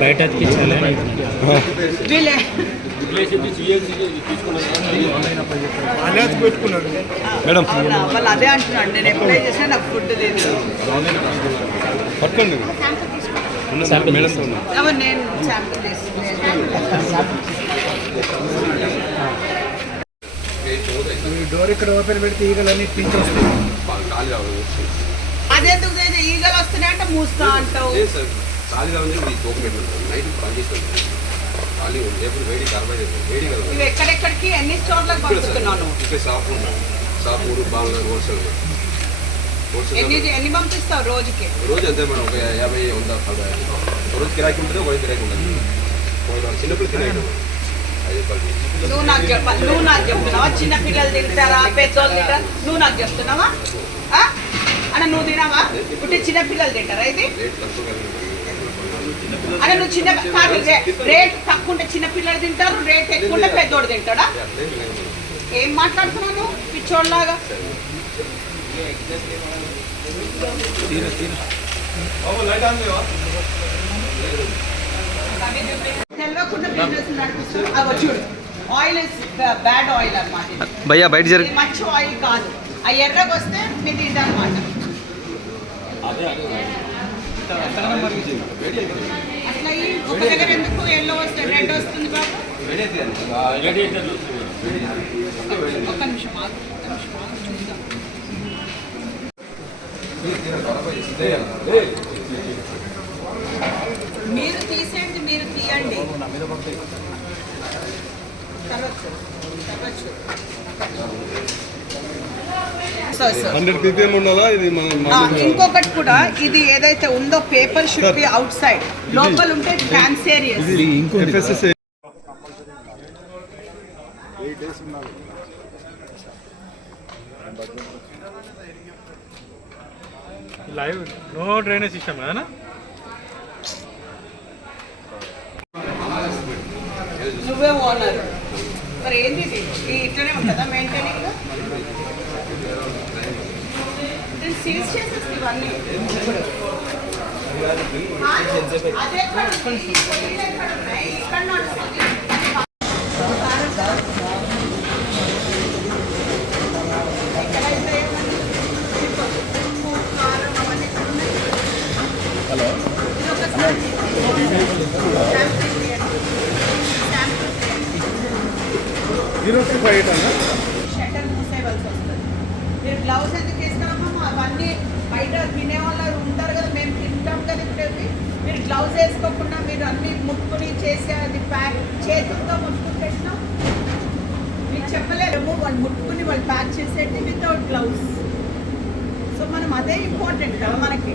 బయట మేడం వాళ్ళు అదే అంటున్నాను. నేను అప్లై చేసినా నాకు ఫుడ్ లేదు. పట్టుకోండి నేను శాంపుల్ డోర్ ఇక్కడ ఓపెన్ పెడితే ఈగలన్నీ పింఛ వస్తాయి. అదెందుకు ఈగలు వస్తున్నాయి అంటే మూస్తా అంటావు. నువ్వు ఎక్కడెక్కడికి ఎన్ని స్టోర్లకు పంపిస్తున్నాను? ఎన్ని పంపిస్తావు రోజుకి? రోజు అంతే మేడం, ఒక 50 100 రోజు కిరాకి ఉంటుంది, ఒక కిరాకి ఉంటుంది. చిన్నప్పుడు తినేది నువ్వు నాకు చెప్తున్నావా? చిన్నపిల్లలు తింటారా పెద్దోళ్ళు తింటారా? నువ్వు నాకు చెప్తున్నావా? అన్న నువ్వు తినావా? ఇప్పుడు చిన్నపిల్లలు తింటారా? ఇది అన్న నువ్వు రేట్ తక్కువ ఉంటే చిన్నపిల్లలు తింటారు, రేట్ ఎక్కువ ఉంటే పెద్దోడు తింటాడా? ఏం మాట్లాడుతున్నావు నువ్వు పిచ్చోళ్ళలాగా? తెలియకుండా బిజినెస్ నడిపిస్తున్నావు. చూడు ఆయిల్ బ్యాడ్ ఆయిల్ అన్నమాట. భయ్యా బయట జరిగి మంచి ఆయిల్ కాదు. ఆ ఎర్రగా వస్తే మీరు ఇదన్నమాట. అట్లా ఒక దగ్గర ఎందుకు ఎల్లో వస్తుంది, రెడ్ వస్తుంది బాబు? ఒక్క నిమిషం చూద్దాం. మీరు తీసేయండి, మీరు తీయండి. ఇంకొకటి కూడా, ఇది ఏదైతే ఉందో paper should be out side, లోపల ఉంటే క్యాన్సరియస్. లైవ్ నో డ్రైనేజ్ సిస్టమ్ కదా? నువ్వే ఓనర్ మరి ఏంది ఇది? ఇట్లనే ఉంటుందా మెయింటైనింగ్? సీజ్ చేసేస్తే ఇవన్నీ అదే ఇక్కడ నడుస్తుంది. షట్టర్ మూసేయవలసి వస్తుంది. మీరు గ్లౌస్ ఎందుకు వేస్తారమ్మా? అవన్నీ బయట తినే వాళ్ళు ఉంటారు కదా, మేము తింటాం కదా. ఇప్పుడు మీరు గ్లౌస్ వేసుకోకుండా మీరు అన్ని ముట్టుకుని చేసే అది ప్యాక్ చేతులతో ముట్టుకుని పెట్టినాం. మీకు చెప్పలేము వాళ్ళు ముట్టుకుని వాళ్ళు ప్యాక్ చేసేది వితౌట్ గ్లౌస్. సో మనం అదే ఇంపార్టెంట్ కదా మనకి.